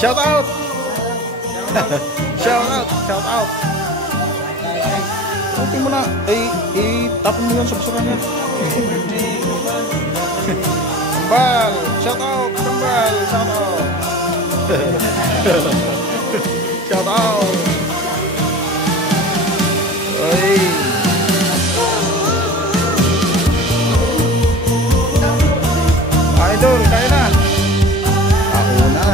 Shout out! Shout out! Shout out! Okay mo na. Tapon mo yan sa basura niya. Kambal! Shout out! Kambal! Shout out! Shout out! Ay! Idol, kaya na! Ako na!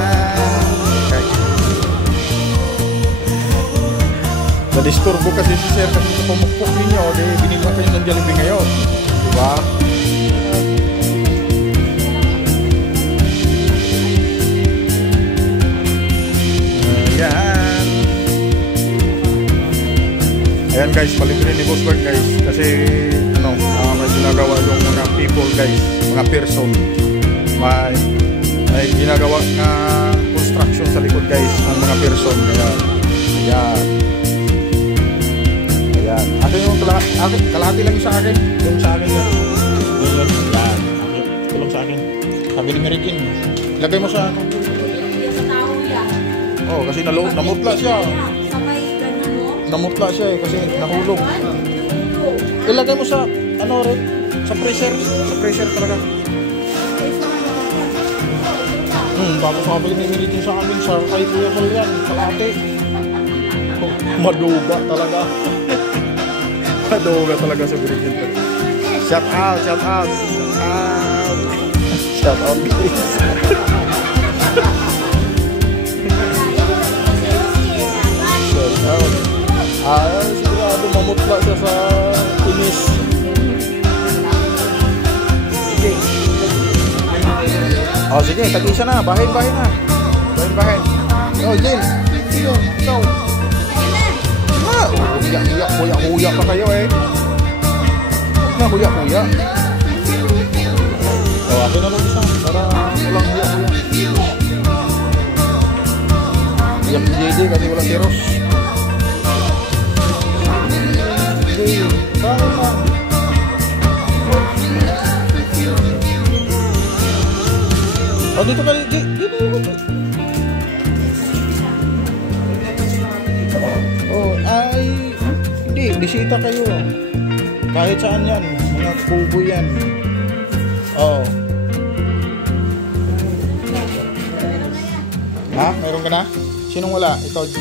Na-disturbo kasi si Sir kasi sa pumukpok ninyo. Binigyan kayo ng Jollibee ngayon. Diba? Ayan. Ayan guys, palibre ni Boss Bert guys. Kasi may ginagawa yung mga people guys. Mga person. May ginagawa na construction sa likod guys. Ang mga person. Ayan. Ayan. Ayan. Akin yung kalahati lang yung sa akin. Yung sa akin yan. Yun. Yan. Tulong sa akin. Sabi ni Merikin. Lagay mo sa ano. Oh, kasi namutla siya. Namutla siya kasi nahulog. Ilagay mo sa rin, sa pressure. Sa pressure talaga. Bago sabi ni Merikin sa amin sa kay Kuya Paul yan. Kalahati. Oh, maduga talaga. Maduga talaga sa Merikin. Shout out, shout out, shout out. Shout out guys. Sigurado mamutla siya sa tinis. Sige. Oh, sige, tag-isa na. Bahin-bahin na. Bahin-bahin. Oh, Jill. Ikaw. Huyak-huyak. Huyak-huyak pa kayo eh. Huwag na, huyak-huyak. Oh, akin na lang isa. Para walang huyak-huyak. Huyak si JD kasi walang tiros. Oh, dito ka, dito. Oh, hindi, bisita kayo. Kahit saan yan, mga kubo yan. Oh. Ha? Meron ka na? Sinong wala? Ikaw, G.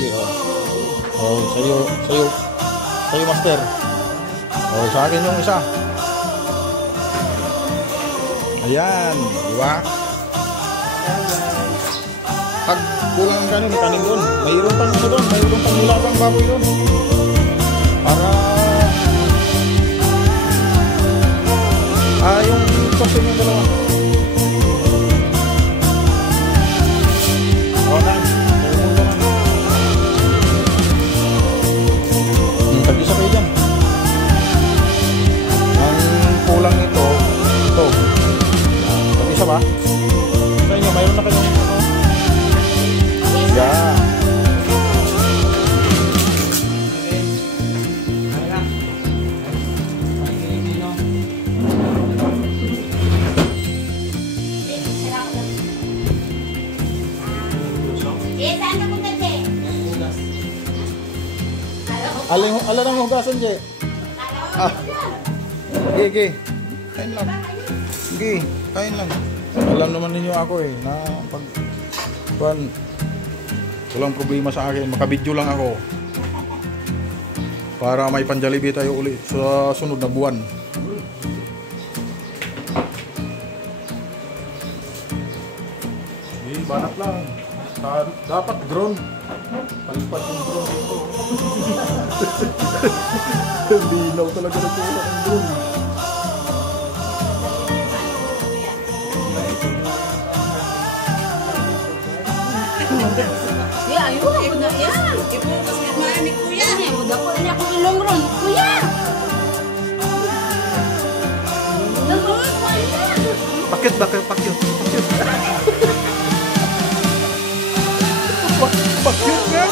Oh, sa'yo, master. Oh, sa akin yung isa. Ayan, di ba? Pag kulang ka may kanin doon. Mayroon pang doon, mayroon pang nilagang baboy doon. Para yung kasi yung dalawa. Oh, na. Tag-isa kayo dyan. Kulang nito ito. Tag-isa ba? Sa inyo, mayroon na kayong yeah. Alam ang hugasan, Je. Sige. Kain lang. Sige, kain lang. Alam naman ninyo ako eh, na pag walang problema sa akin, makabidyo lang ako. Para may pan-Jollibee tayo ulit sa sunod na buwan. Banat lang. Dapat drone. Palipat yung drone dito. Linaw talaga na pula ng drone. Ya, ayun ako na yan. Ipukas ka na ni Kuya. Dako na ako ilong ron. Kuya! Pakit. Pakit nga.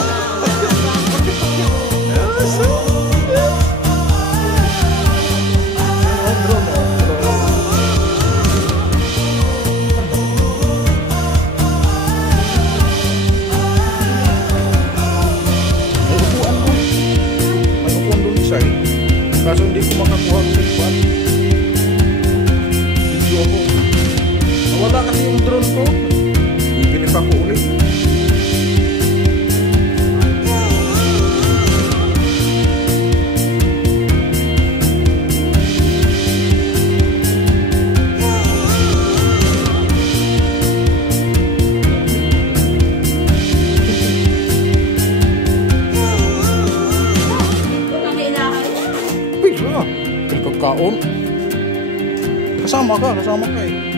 baon. Kasama ka eh.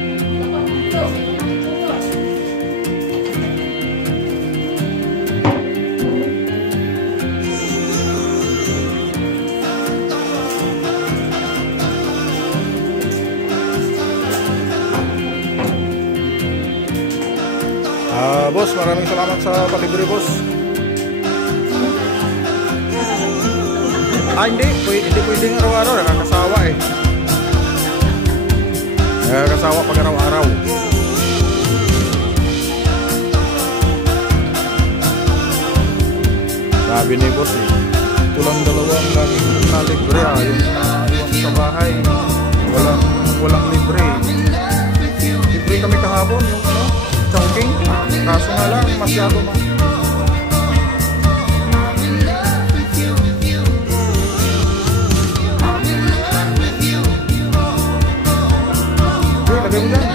Boss, maraming salamat sa palibre, boss. Hindi pwedeng araw-araw, nakakasawa eh. Nakakasawa pag araw-araw. Sabi ni boss eh, ito lang dalawang laging na libre yung sa bahay. Walang libre. Libre kami kahapon, yung chongking. Kaso nga lang, masyado man. Lagay mo dyan.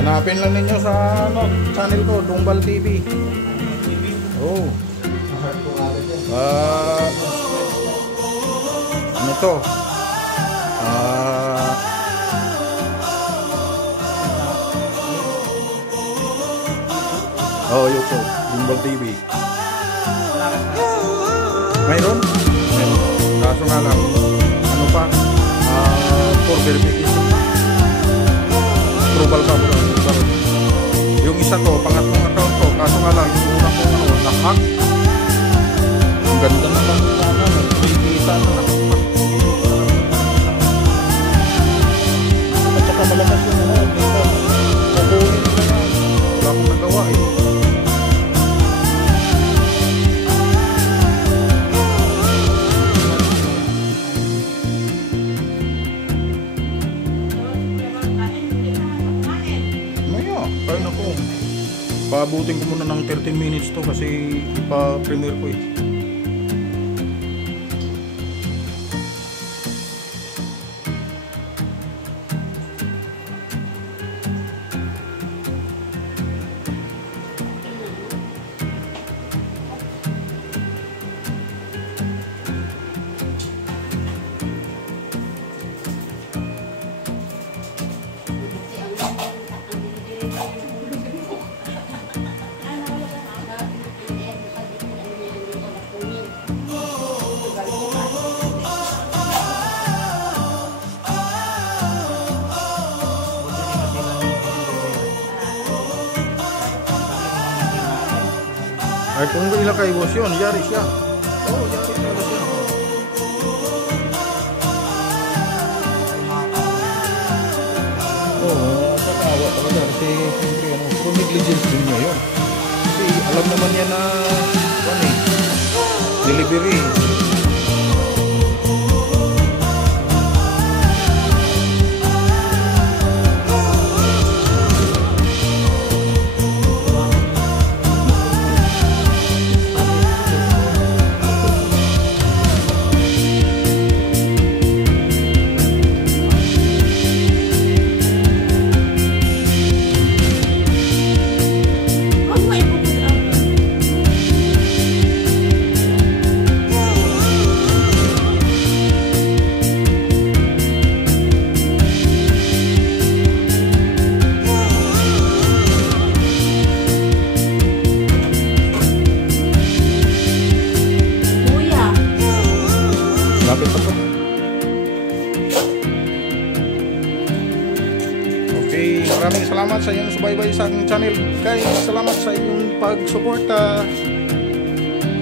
Hanapin lang ninyo sa channel ko, Dongbal TV. Oh. Ano to? YouTube, Dongbal TV. Mayroon? Kaso nga lang, ano pa? For verification. Approval pa mo. Yung isa ko, pangatlong account ko, kaso nga lang, yung una ko na-hack. Ang ganda naman sana, may visa na nakapak. At saka malakas yung dito. Kukunin na yan. Wala akong nagawa eh. Paabutin ko muna ng 13 minutes to kasi ipa-premiere ko eh. Ay kung ilagay boss yun, yari siya. Oo, yari talaga siya. Oo, kakawa talaga. Kasi siyempre, kung negligence din niya yun. Kasi alam naman niya na, delivery. Okay, maraming salamat sa inyong subaybay sa aking channel. Guys, salamat sa inyong pagsuporta.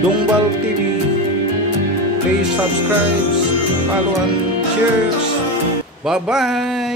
Dongbal TV. Please subscribe, follow and share. Bye-bye!